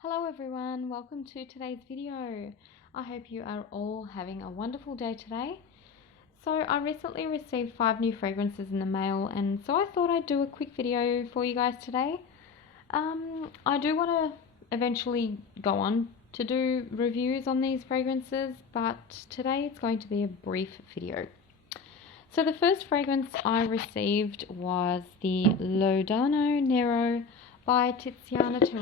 Hello everyone, welcome to today's video. I hope you are all having a wonderful day today. So I recently received 5 new fragrances in the mail, and so I thought I'd do a quick video for you guys today. I do want to eventually go on to do reviews on these fragrances, but today it's going to be a brief video. So the first fragrance I received was the Loladcents Nero by Tipsy Monitor.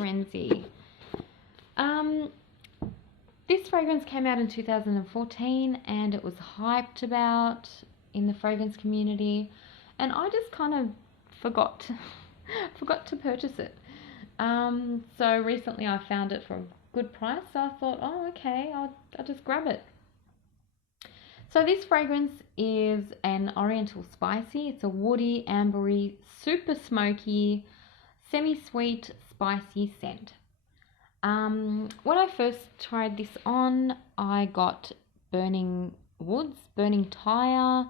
This fragrance came out in 2014 and it was hyped about in the fragrance community, and I just kind of forgot to purchase it. So recently I found it for a good price, so I thought, oh okay, I'll just grab it. So this fragrance is an oriental spicy. It's a woody, ambery, super smoky, semi-sweet, spicy scent. When I first tried this on, I got burning tires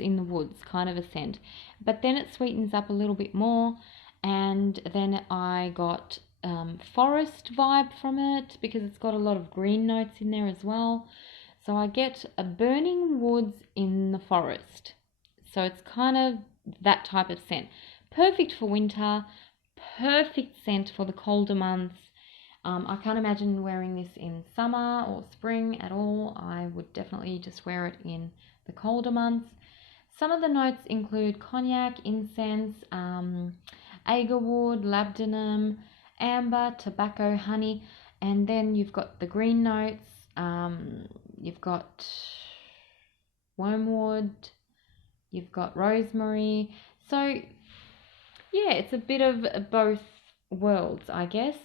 in the woods kind of a scent, but then it sweetens up a little bit more, and then I got forest vibe from it because it's got a lot of green notes in there as well. So I get a burning woods in the forest. So it's kind of that type of scent. Perfect for winter, perfect scent for the colder months. I can't imagine wearing this in summer or spring at all. I would definitely just wear it in the colder months. Some of the notes include cognac, incense, agarwood, labdanum, amber, tobacco, honey, and then you've got the green notes. You've got wormwood, you've got rosemary. So yeah, it's a bit of both worlds, I guess.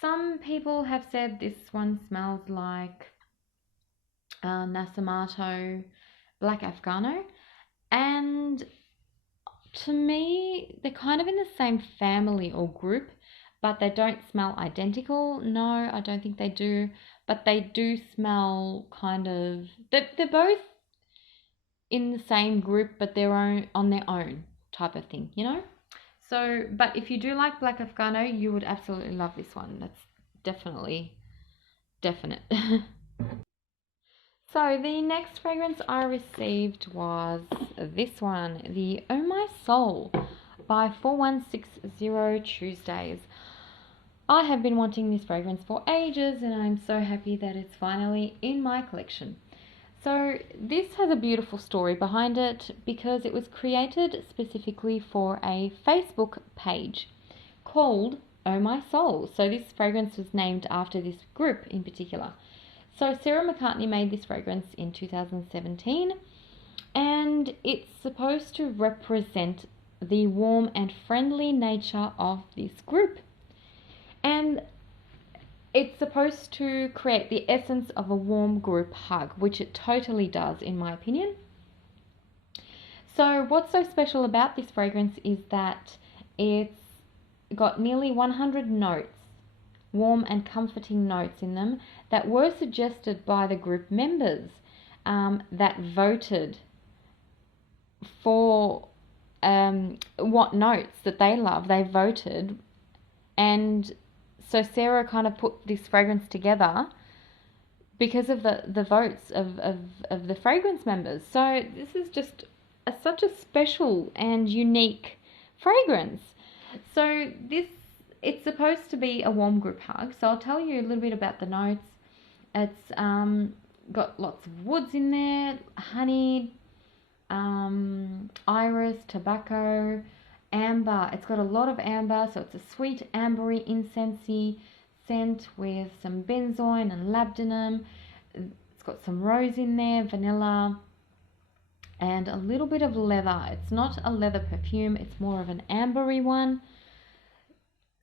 Some people have said this one smells like Nasomato Black Afghano, and to me they're kind of in the same family or group, but they don't smell identical. No, I don't think they do, but they do smell kind of, they're both in the same group, but they're on their own type of thing, you know? So, but if you do like Black Afghano, you would absolutely love this one. That's definite. So the next fragrance I received was this one, the Oh My Soul by 4160 Tuesdays. I have been wanting this fragrance for ages, and I'm so happy that it's finally in my collection. So this has a beautiful story behind it because it was created specifically for a Facebook page called Oh My Soul. So this fragrance was named after this group in particular. So Sarah McCartney made this fragrance in 2017, and it's supposed to represent the warm and friendly nature of this group. And it's supposed to create the essence of a warm group hug, which it totally does, in my opinion. So what's so special about this fragrance is that it's got nearly 100 notes, warm and comforting notes in them that were suggested by the group members that voted for what notes that they love. They voted, and so Sarah kind of put this fragrance together because of the votes of the fragrance members. So this is just such a special and unique fragrance. So it's supposed to be a warm group hug. So I'll tell you a little bit about the notes. It's got lots of woods in there, honey, iris, tobacco, amber. It's got a lot of amber, so it's a sweet ambery incensey scent with some benzoin and labdanum. It's got some rose in there, vanilla, and a little bit of leather. It's not a leather perfume, it's more of an ambery one.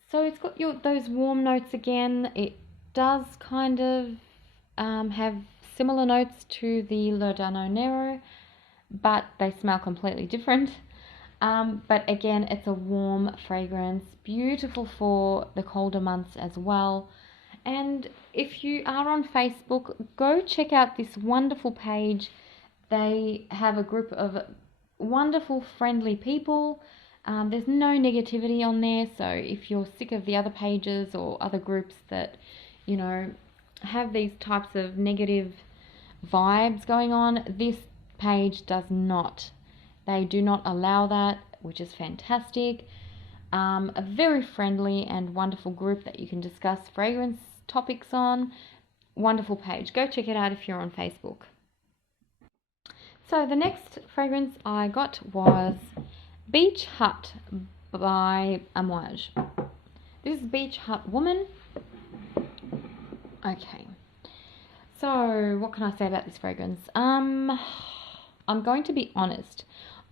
So it's got those warm notes again. It does kind of have similar notes to the Loladcents Nero, but they smell completely different. But again, it's a warm fragrance, beautiful for the colder months as well. And if you are on Facebook, go check out this wonderful page. They have a group of wonderful, friendly people. There's no negativity on there, so if you're sick of the other pages or other groups that, have these types of negative vibes going on, this page does not. They do not allow that, which is fantastic. A very friendly and wonderful group that you can discuss fragrance topics on. Wonderful page. Go check it out if you're on Facebook. So the next fragrance I got was Beach Hut by Amouage. This is Beach Hut Woman. Okay. So what can I say about this fragrance? I'm going to be honest.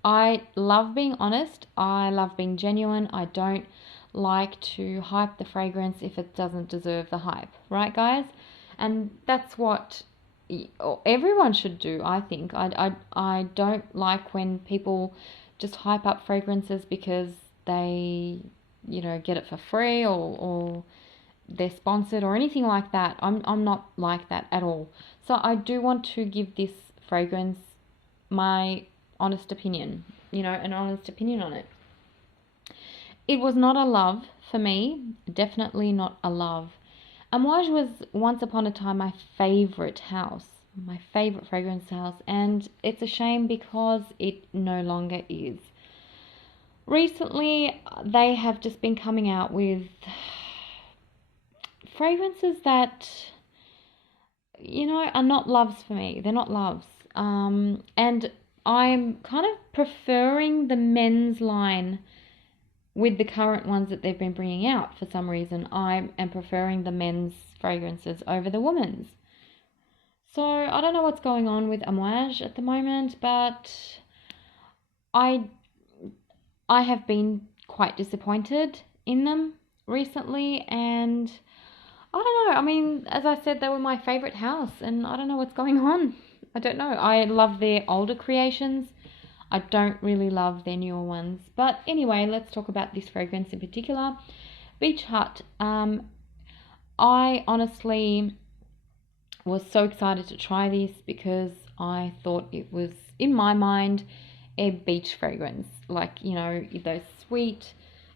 I love being honest. I love being genuine. I don't like to hype the fragrance if it doesn't deserve the hype. Right, guys? And that's what everyone should do, I think. I don't like when people just hype up fragrances because they, get it for free or they're sponsored or anything like that. I'm not like that at all. So I do want to give this fragrance my honest opinion, an honest opinion on it. It was not a love for me, definitely not a love. Amouage was once upon a time my favorite house, my favorite fragrance house, and it's a shame because it no longer is. Recently, they have just been coming out with fragrances that, are not loves for me. They're not loves. And I'm kind of preferring the men's line with the current ones that they've been bringing out. For some reason, I am preferring the men's fragrances over the women's. So I don't know what's going on with Amouage at the moment, but I have been quite disappointed in them recently, and I don't know. I mean, as I said, they were my favorite house, and I don't know what's going on. I don't know. I love their older creations. I don't really love their newer ones. But anyway, let's talk about this fragrance in particular. Beach Hut. I honestly was so excited to try this because I thought it was, in my mind, a beach fragrance. Like, those sweet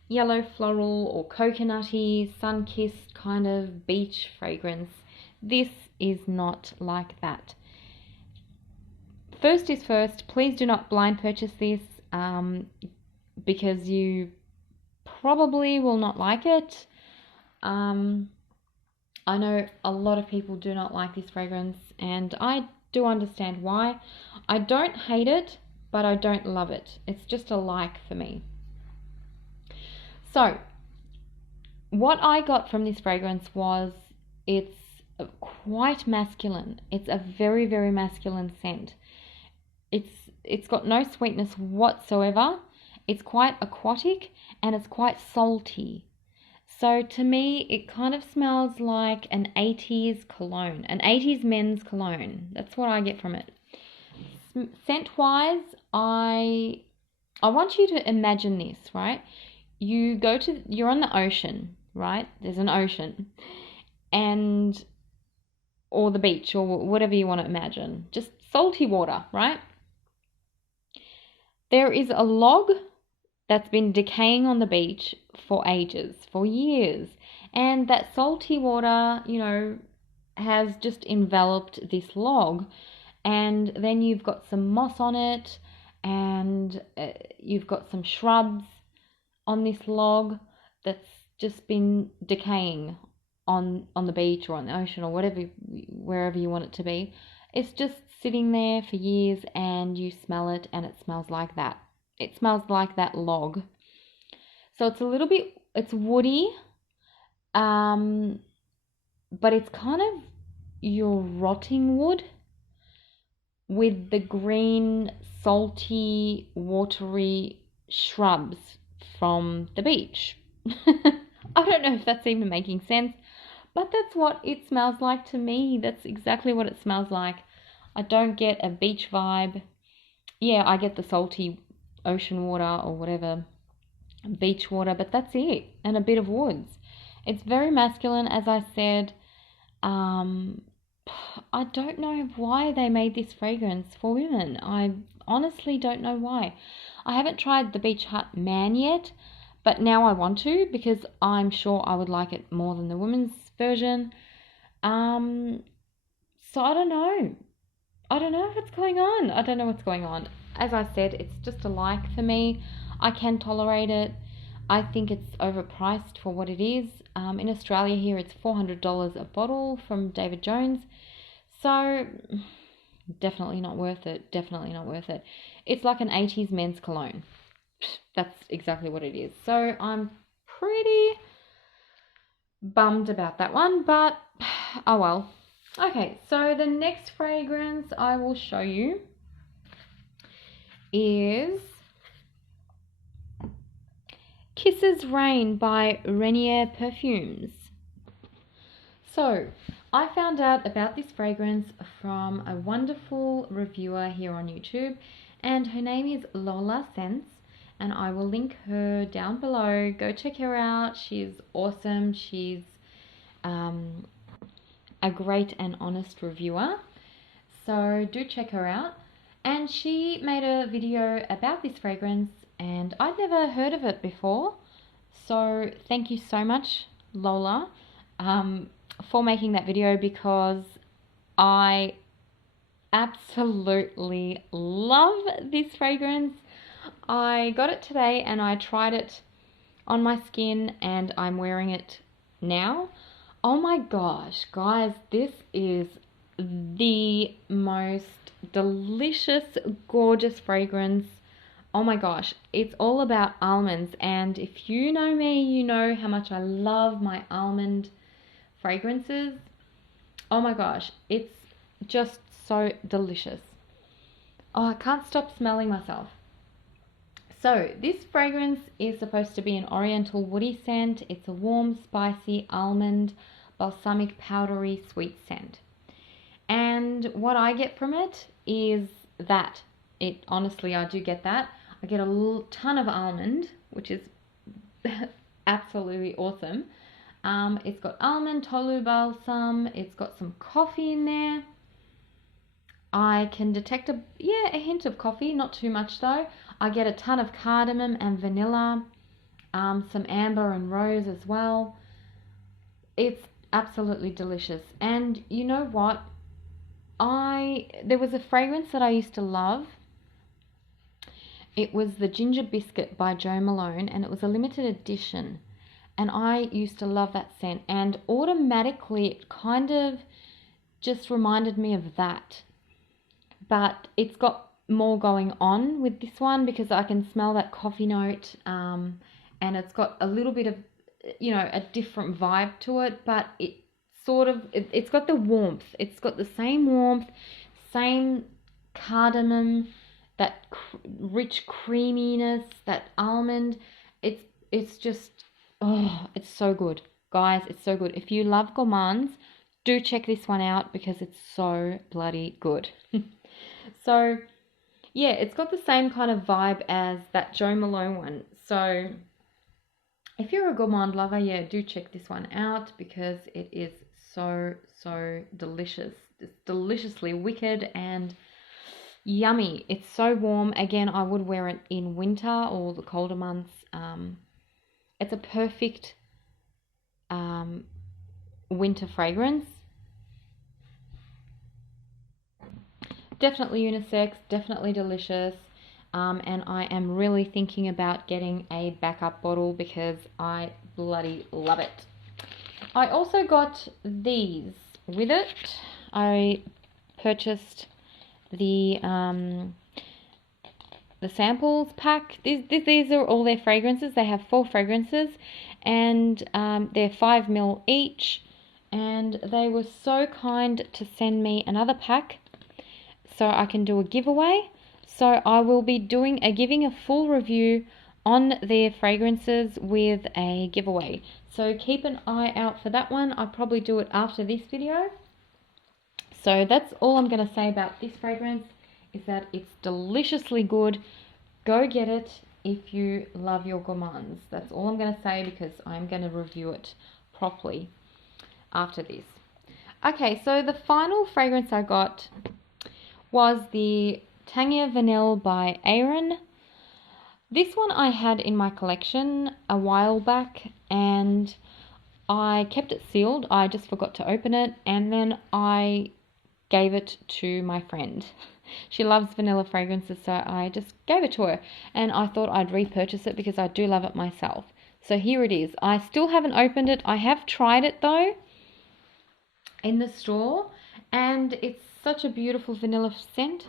yellow floral or coconutty, sun-kissed kind of beach fragrance. This is not like that. First is first, please do not blind purchase this because you probably will not like it. I know a lot of people do not like this fragrance, and I do understand why. I don't hate it, but I don't love it. It's just a like for me. So, what I got from this fragrance was it's quite masculine. It's a very, very masculine scent. It's got no sweetness whatsoever. It's quite aquatic and it's quite salty. So to me, it kind of smells like an 80s cologne, an 80s men's cologne. That's what I get from it. Scent-wise, I want you to imagine this, right? You're on the ocean, right? There's an ocean, or the beach, or whatever you want to imagine. Just salty water, right? There is a log that's been decaying on the beach for ages, for years. And that salty water, has just enveloped this log. And then you've got some moss on it, and you've got some shrubs on this log that's just been decaying on the beach or on the ocean or wherever you want it to be. It's just sitting there for years, and you smell it, and it smells like that. It smells like that log. So it's woody, but it's kind of your rotting wood with the green, salty, watery shrubs from the beach. I don't know if that's even making sense, but that's what it smells like to me. That's exactly what it smells like. I don't get a beach vibe. Yeah, I get the salty ocean water or whatever, beach water, but that's it. And a bit of woods. It's very masculine, as I said. I don't know why they made this fragrance for women. I honestly don't know why. I haven't tried the Beach Hut Man yet, but now I want to because I'm sure I would like it more than the women's version. So I don't know. I don't know what's going on. I don't know what's going on. As I said, it's just a like for me. I can tolerate it. I think it's overpriced for what it is. In Australia here, it's $400 a bottle from David Jones. So, definitely not worth it. Definitely not worth it. It's like an 80s men's cologne. That's exactly what it is. So, I'm pretty bummed about that one, but oh well. Okay, so the next fragrance I will show you is Kisses Rain by Renier Perfumes. So, I found out about this fragrance from a wonderful reviewer here on YouTube, and her name is Lolascents, and I will link her down below. Go check her out. She's awesome. She's a great and honest reviewer, so do check her out. And she made a video about this fragrance, and I'd never heard of it before, so thank you so much, Lola, for making that video, because I absolutely love this fragrance. I got it today and I tried it on my skin and I'm wearing it now. Oh my gosh, guys, this is the most delicious, gorgeous fragrance. Oh my gosh, it's all about almonds, and if you know me, you know how much I love my almond fragrances. Oh my gosh, it's just so delicious. Oh, I can't stop smelling myself. So this fragrance is supposed to be an oriental woody scent. It's a warm, spicy, almond, balsamic, powdery, sweet scent. And what I get from it is that. Honestly, I do get that. I get a ton of almond, which is absolutely awesome. It's got almond, tolu balsam. It's got some coffee in there. I can detect a hint of coffee, not too much though. I get a ton of cardamom and vanilla, some amber and rose as well. It's absolutely delicious. And you know what? There was a fragrance that I used to love. It was the Ginger Biscuit by Jo Malone, and it was a limited edition. And I used to love that scent, and automatically it kind of just reminded me of that. But it's got more going on with this one because I can smell that coffee note, and it's got a little bit of, a different vibe to it, but it's got the warmth. It's got the same warmth, same cardamom, that rich creaminess, that almond. It's just, it's so good. Guys, it's so good. If you love gourmands, do check this one out because it's so bloody good. So, yeah, it's got the same kind of vibe as that Jo Malone one. So, if you're a gourmand lover, yeah, do check this one out because it is so, so delicious. It's deliciously wicked and yummy. It's so warm. Again, I would wear it in winter or the colder months. It's a perfect winter fragrance. Definitely unisex, definitely delicious, and I am really thinking about getting a backup bottle because I bloody love it. I also got these with it. I purchased the samples pack. These are all their fragrances. They have 4 fragrances, and they're 5 ml each, and they were so kind to send me another pack so I can do a giveaway. So I will be giving a full review on their fragrances with a giveaway. So keep an eye out for that one. I'll probably do it after this video. So that's all I'm going to say about this fragrance, is that it's deliciously good. Go get it if you love your gourmands. That's all I'm going to say because I'm going to review it properly after this. Okay, so the final fragrance I got was the Tangier Vanilla by Aaron. This one I had in my collection a while back, and I kept it sealed. I just forgot to open it, and then I gave it to my friend. She loves vanilla fragrances, so I just gave it to her, and I thought I'd repurchase it because I do love it myself. So here it is. I still haven't opened it. I have tried it though in the store, and it's such a beautiful vanilla scent.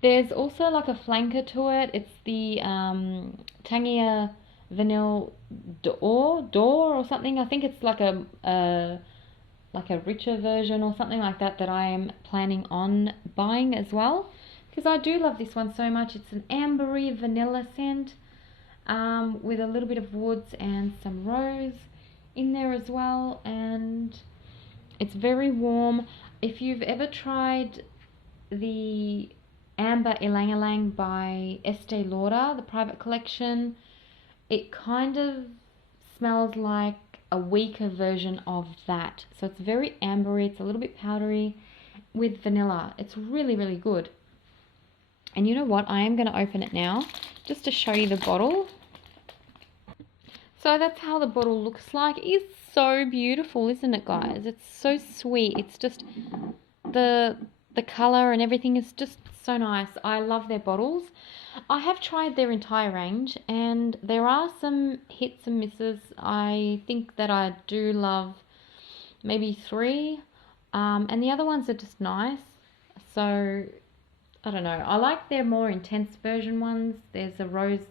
There's also like a flanker to it. It's the Tangier Vanilla door or something. I think it's like a richer version or something like that I am planning on buying as well, because I do love this one so much. It's an ambery vanilla scent with a little bit of woods and some rose in there as well, and it's very warm. If you've ever tried the Amber Ylang Ylang by Estee Lauder, the private collection, it kind of smells like a weaker version of that. So it's very ambery, it's a little bit powdery with vanilla. It's really, really good. And you know what? I am going to open it now just to show you the bottle. So that's how the bottle looks like. It is so beautiful, isn't it, guys? It's so sweet. It's just the color and everything is just so nice. I love their bottles. I have tried their entire range, and there are some hits and misses. I think that I do love maybe 3, and the other ones are just nice. So I don't know. I like their more intense version ones. There's a rose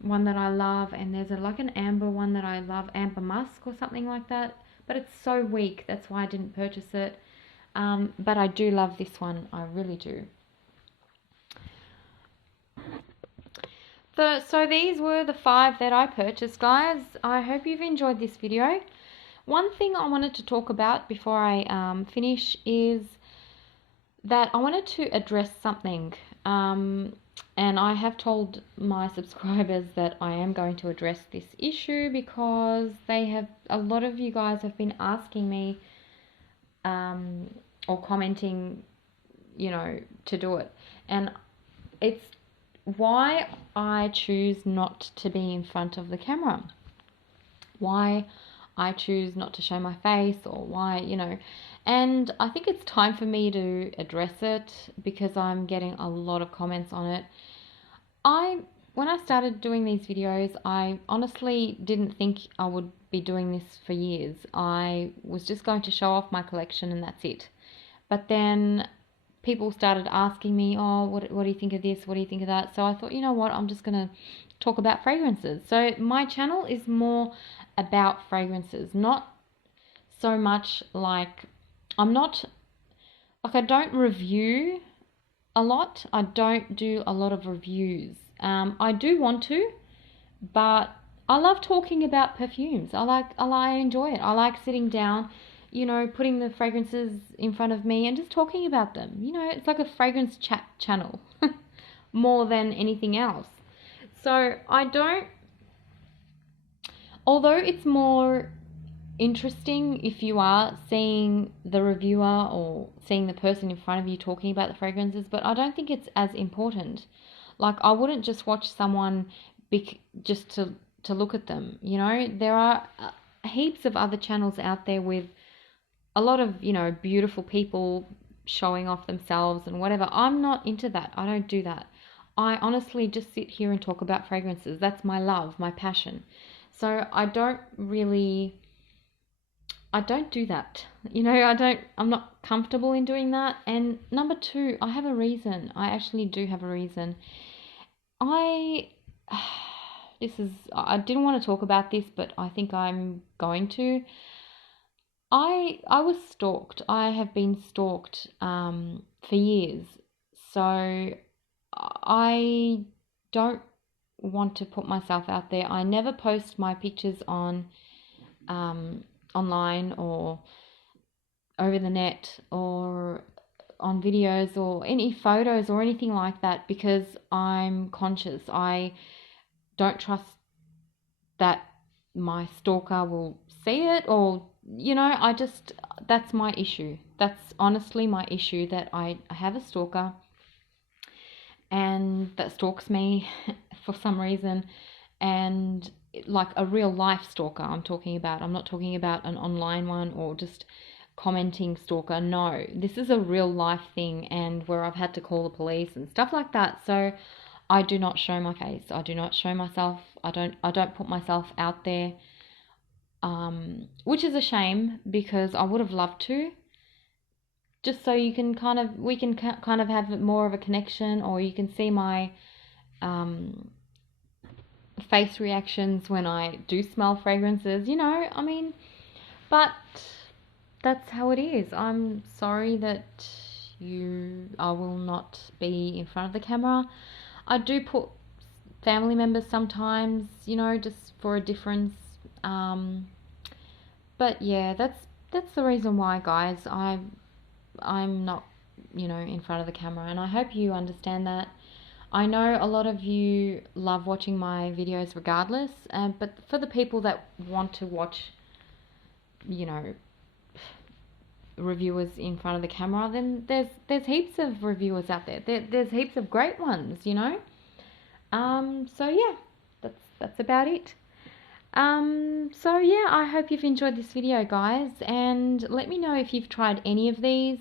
one that I love, and there's like an amber one that I love, amber musk or something like that. But it's so weak. That's why I didn't purchase it. But I do love this one. I really do. So these were the 5 that I purchased, guys. I hope you've enjoyed this video. One thing I wanted to talk about before I finish is that I wanted to address something. And I have told my subscribers that I am going to address this issue because a lot of you guys have been asking me or commenting, to do it. And it's why I choose not to be in front of the camera. Why I choose not to show my face, or why, And I think it's time for me to address it because I'm getting a lot of comments on it. When I started doing these videos, I honestly didn't think I would be doing this for years. I was just going to show off my collection and that's it. But then people started asking me, oh, what do you think of this? What do you think of that? So I thought, you know what, I'm just going to talk about fragrances. So my channel is more about fragrances, not so much like, I don't review a lot. I don't do a lot of reviews. I do want to, but I love talking about perfumes. I enjoy it. I like sitting down, putting the fragrances in front of me and just talking about them. It's like a fragrance chat channel more than anything else. So although it's more interesting if you are seeing the reviewer or seeing the person in front of you talking about the fragrances, but I don't think it's as important. Like, I wouldn't just watch someone just to look at them. There are heaps of other channels out there with a lot of beautiful people showing off themselves and whatever. I'm not into that. I don't do that. I honestly just sit here and talk about fragrances. That's my love, my passion. So I don't do that. I'm not comfortable in doing that. And number 2, I have a reason. I actually do have a reason. I didn't want to talk about this, but I think I'm going to. I was stalked. I have been stalked for years. So I don't want to put myself out there. I never post my pictures on online or over the net or on videos or any photos or anything like that because I'm conscious. I don't trust that my stalker will see it, or that's my issue. That's honestly my issue, that I have a stalker and that stalks me for some reason, and like a real life stalker I'm talking about. I'm not talking about an online one or just commenting stalker. No, this is a real life thing, and where I've had to call the police and stuff like that. So I do not show my face. I do not show myself. I don't put myself out there. Which is a shame, because I would have loved to, just so you can we can kind of have more of a connection, or you can see my face reactions when I do smell fragrances, I mean, but that's how it is. I'm sorry that I will not be in front of the camera. I do put family members sometimes, just for a difference. But yeah, that's the reason why, guys. I'm not, in front of the camera, and I hope you understand that. I know a lot of you love watching my videos regardless, but for the people that want to watch, reviewers in front of the camera, then there's heaps of reviewers out there. There's heaps of great ones, So yeah, that's about it. So yeah, I hope you've enjoyed this video, guys, and let me know if you've tried any of these,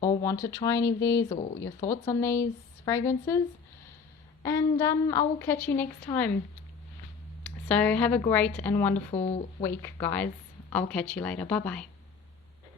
or want to try any of these, or your thoughts on these fragrances. And I will catch you next time. So have a great and wonderful week, guys. I'll catch you later. Bye bye.